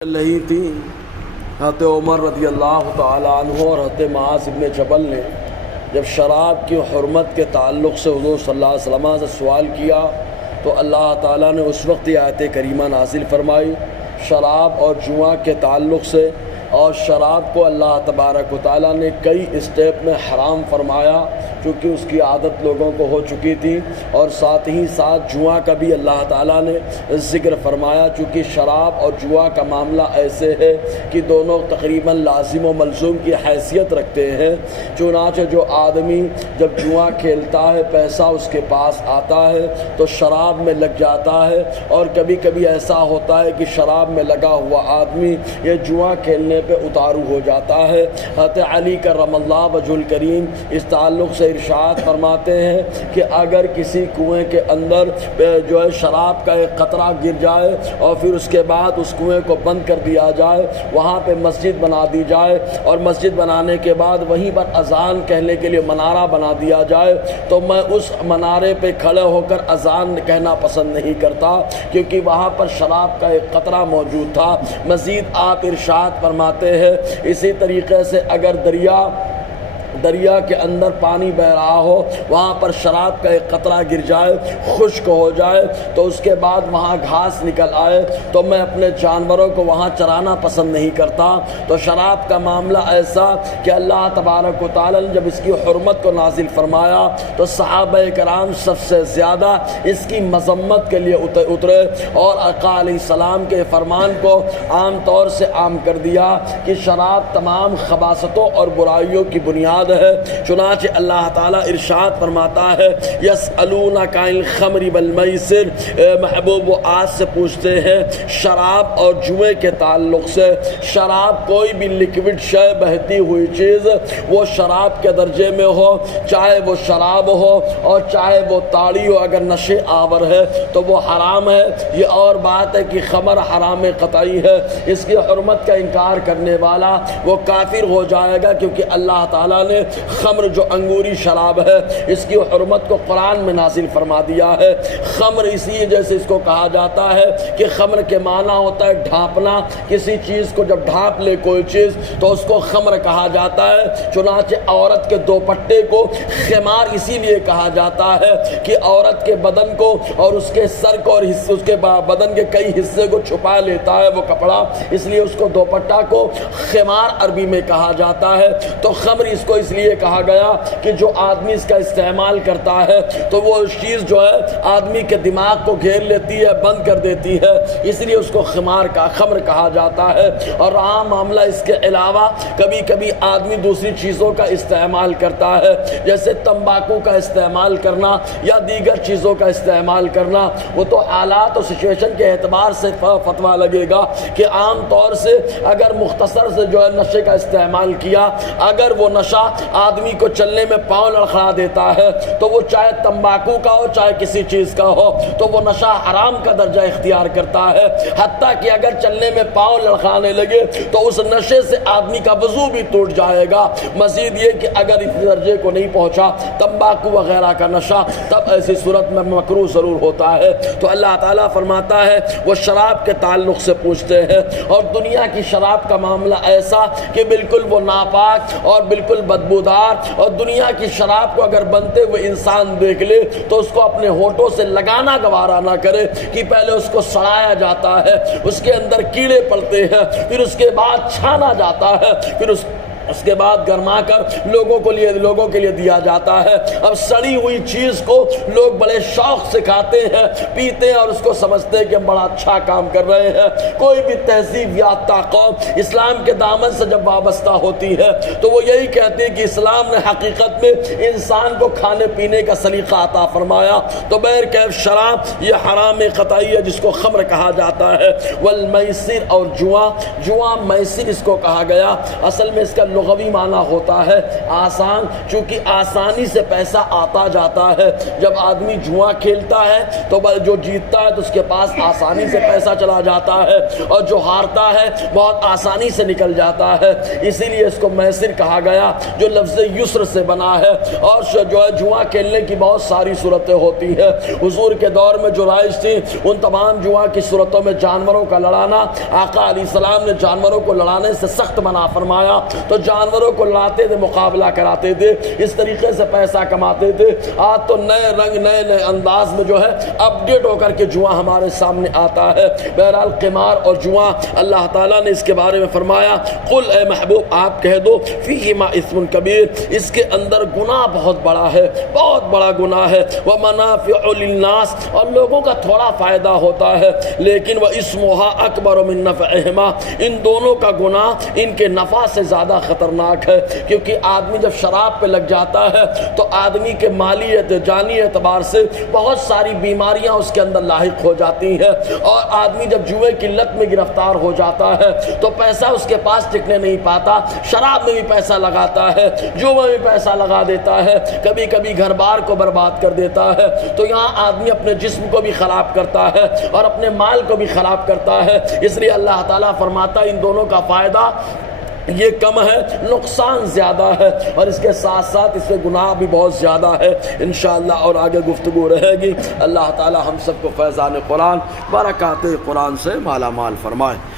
نہیں تھی حضرت عمر رضی اللہ تعالیٰ عنہ اور حضرت معاذ بن جبل نے جب شراب کی حرمت کے تعلق سے حضور صلی اللہ علیہ وسلم سے سوال کیا تو اللہ تعالیٰ نے اس وقت یہ آیت کریمہ نازل فرمائی شراب اور جوا کے تعلق سے، اور شراب کو اللہ تبارک و تعالیٰ نے کئی اسٹیپ میں حرام فرمایا کیونکہ اس کی عادت لوگوں کو ہو چکی تھی، اور ساتھ ہی ساتھ جوا کا بھی اللہ تعالیٰ نے ذکر فرمایا چونکہ شراب اور جوا کا معاملہ ایسے ہے کہ دونوں تقریباً لازم و ملزوم کی حیثیت رکھتے ہیں۔ چنانچہ جو آدمی جب جوا کھیلتا ہے پیسہ اس کے پاس آتا ہے تو شراب میں لگ جاتا ہے، اور کبھی کبھی ایسا ہوتا ہے کہ شراب میں لگا ہوا آدمی یہ جوا کھیلنے پہ اتارو ہو جاتا ہے۔ حضرت علی کرم اللہ وجہ الکریم اس تعلق سے ارشاد فرماتے ہیں کہ اگر کسی کنویں کے اندر جو ہے شراب کا ایک قطرہ گر جائے اور پھر اس کے بعد اس کنویں کو بند کر دیا جائے، وہاں پہ مسجد بنا دی جائے، اور مسجد بنانے کے بعد وہیں پر اذان کہنے کے لیے منارہ بنا دیا جائے، تو میں اس منارے پہ کھڑے ہو کر اذان کہنا پسند نہیں کرتا کیونکہ وہاں پر شراب کا ایک قطرہ موجود تھا۔ مزید آپ ارشاد فرماتے ہیں اسی طریقے سے اگر دریا کے اندر پانی بہ رہا ہو، وہاں پر شراب کا ایک قطرہ گر جائے، خشک ہو جائے، تو اس کے بعد وہاں گھاس نکل آئے تو میں اپنے جانوروں کو وہاں چرانا پسند نہیں کرتا۔ تو شراب کا معاملہ ایسا کہ اللہ تبارک و تعالی نے جب اس کی حرمت کو نازل فرمایا تو صحابہ کرام سب سے زیادہ اس کی مذمت کے لیے اترے، اور آقا علیہ السلام کے فرمان کو عام طور سے عام کر دیا کہ شراب تمام خباثتوں اور برائیوں کی بنیاد ہے۔ چنانچہ اللہ تعالیٰ ارشاد فرماتا ہے یسألونک عن الخمر والمیسر، محبوب وہ آج سے پوچھتے ہیں شراب اور جوئے کے تعلق سے۔ شراب کوئی بھی لکوڈ شے، بہتی ہوئی چیز، وہ شراب کے درجے میں ہو، چاہے وہ شراب ہو اور چاہے وہ تاڑی ہو، اگر نشے آور ہے تو وہ حرام ہے۔ یہ اور بات ہے کہ خمر حرام قطعی ہے، اس کی حرمت کا انکار کرنے والا وہ کافر ہو جائے گا، کیونکہ اللہ تعالیٰ نے خمر جو انگوری شراب ہے اس کی حرمت کو قرآن میں نازل فرما دیا ہے۔ خمر اسی جیسے اس کو کہا جاتا ہے کہ خمر کے معنی ہوتا ہے ڈھانپنا، کسی چیز کو جب ڈھانپ لے کوئی چیز تو اس کو خمر کہا جاتا ہے۔ چنانچہ عورت کے دوپٹے کو خمار اسی لیے کہا جاتا ہے کہ عورت کے بدن کو اور اس کے سر کو اور اس کے بدن کے کئی حصے کو چھپا لیتا ہے وہ کپڑا، اس لیے اس کو دوپٹہ کو خمار عربی میں کہا جاتا ہے۔ تو خمر اس کو اس لیے کہا گیا کہ جو آدمی اس کا استعمال کرتا ہے تو وہ چیز جو ہے آدمی کے دماغ کو گھیر لیتی ہے، بند کر دیتی ہے، اس لیے اس کو خمر کہا جاتا ہے۔ اور عام معاملہ اس کے علاوہ کبھی کبھی آدمی دوسری چیزوں کا استعمال کرتا ہے، جیسے تمباکو کا استعمال کرنا یا دیگر چیزوں کا استعمال کرنا، وہ تو حالات اور سچویشن کے اعتبار سے فتویٰ لگے گا کہ عام طور سے اگر مختصر سے جو ہے نشے کا استعمال کیا، اگر وہ نشہ آدمی کو چلنے میں پاؤں لڑکھا دیتا ہے تو وہ چاہے تمباکو کا ہو چاہے کسی چیز کا ہو تو وہ نشہ حرام کا درجہ اختیار کرتا ہے، حتیٰ کہ اگر چلنے میں پاؤں لڑکھانے لگے تو اس نشے سے آدمی کا وضو بھی ٹوٹ جائے گا۔ مزید یہ کہ اگر اس درجے کو نہیں پہنچا تمباکو وغیرہ کا نشہ، تب ایسی صورت میں مکروہ ضرور ہوتا ہے۔ تو اللہ تعالیٰ فرماتا ہے وہ شراب کے تعلق سے پوچھتے ہیں، اور دنیا کی شراب کا معاملہ ایسا کہ بالکل وہ ناپاک اور بالکل بدبودار، اور دنیا کی شراب کو اگر بنتے ہوئے انسان دیکھ لے تو اس کو اپنے ہونٹوں سے لگانا گوارا نہ کرے کہ پہلے اس کو سڑایا جاتا ہے، اس کے اندر کیڑے پڑتے ہیں، پھر اس کے بعد چھانا جاتا ہے، پھر اس کے بعد گرما کر لوگوں کے لیے دیا جاتا ہے۔ اب سڑی ہوئی چیز کو لوگ بڑے شوق سے کھاتے ہیں، پیتے ہیں، اور اس کو سمجھتے ہیں کہ ہم بڑا اچھا کام کر رہے ہیں۔ کوئی بھی تہذیب یافتہ قوم اسلام کے دامن سے جب وابستہ ہوتی ہے تو وہ یہی کہتے ہیں کہ اسلام نے حقیقت میں انسان کو کھانے پینے کا سلیقہ عطا فرمایا۔ تو بہرکیف شراب یہ حرام قطعی ہے جس کو خمر کہا جاتا ہے۔ والمیسر، اور جوا میسر اس کو کہا گیا، اصل میں اس کا لغوی معنی ہوتا ہے آسان، چونکہ آسانی سے پیسہ آتا جاتا ہے۔ جب آدمی جوا کھیلتا ہے تو جو جیتتا ہے تو اس کے پاس آسانی سے پیسہ چلا جاتا ہے، اور جو ہارتا ہے بہت آسانی سے نکل جاتا ہے، اسی لیے اس کو میسر کہا گیا جو لفظ یسر سے بنا ہے۔ اور جو ہے جوا کھیلنے کی بہت ساری صورتیں ہوتی ہیں۔ حضور کے دور میں جو رائج تھی ان تمام جوا کی صورتوں میں جانوروں کا لڑانا، آقا علیہ السلام نے جانوروں کو لڑانے سے سخت منع فرمایا، تو جانوروں کو لڑاتے تھے، مقابلہ کراتے تھے، اس طریقے سے پیسہ کماتے تھے۔ آج تو نئے رنگ نئے نئے انداز میں جو ہے اپڈیٹ ہو کر کے جوا ہمارے سامنے آتا ہے۔ بہرحال قمار اور جوا اللہ تعالیٰ نے اس کے بارے میں فرمایا قل اے محبوب آپ کہہ دو فیہما اثم کبیر، اس کے اندر گناہ بہت بڑا ہے، بہت بڑا گناہ ہے، ومنافع للناس اور لوگوں کا تھوڑا فائدہ ہوتا ہے، لیکن واسمھا اکبر من نفعہما، ان دونوں کا گناہ ان کے نفع سے زیادہ خطرناک ہے، کیونکہ آدمی جب شراب پہ لگ جاتا ہے تو آدمی کے مالی جانی اعتبار سے بہت ساری بیماریاں اس کے اندر لاحق ہو جاتی ہیں، اور آدمی جب جوئے کی لت میں گرفتار ہو جاتا ہے تو پیسہ اس کے پاس ٹکنے نہیں پاتا، شراب میں بھی پیسہ لگاتا ہے، جوئے میں بھی پیسہ لگا دیتا ہے، کبھی کبھی گھر بار کو برباد کر دیتا ہے۔ تو یہاں آدمی اپنے جسم کو بھی خراب کرتا ہے اور اپنے مال کو بھی خراب کرتا ہے، اس لیے اللہ تعالیٰ فرماتا ہے ان دونوں کا فائدہ یہ کم ہے، نقصان زیادہ ہے، اور اس کے ساتھ ساتھ اس سے گناہ بھی بہت زیادہ ہے۔ انشاءاللہ اور آگے گفتگو رہے گی۔ اللہ تعالی ہم سب کو فیضان قرآن، برکات قرآن سے مالا مال فرمائے۔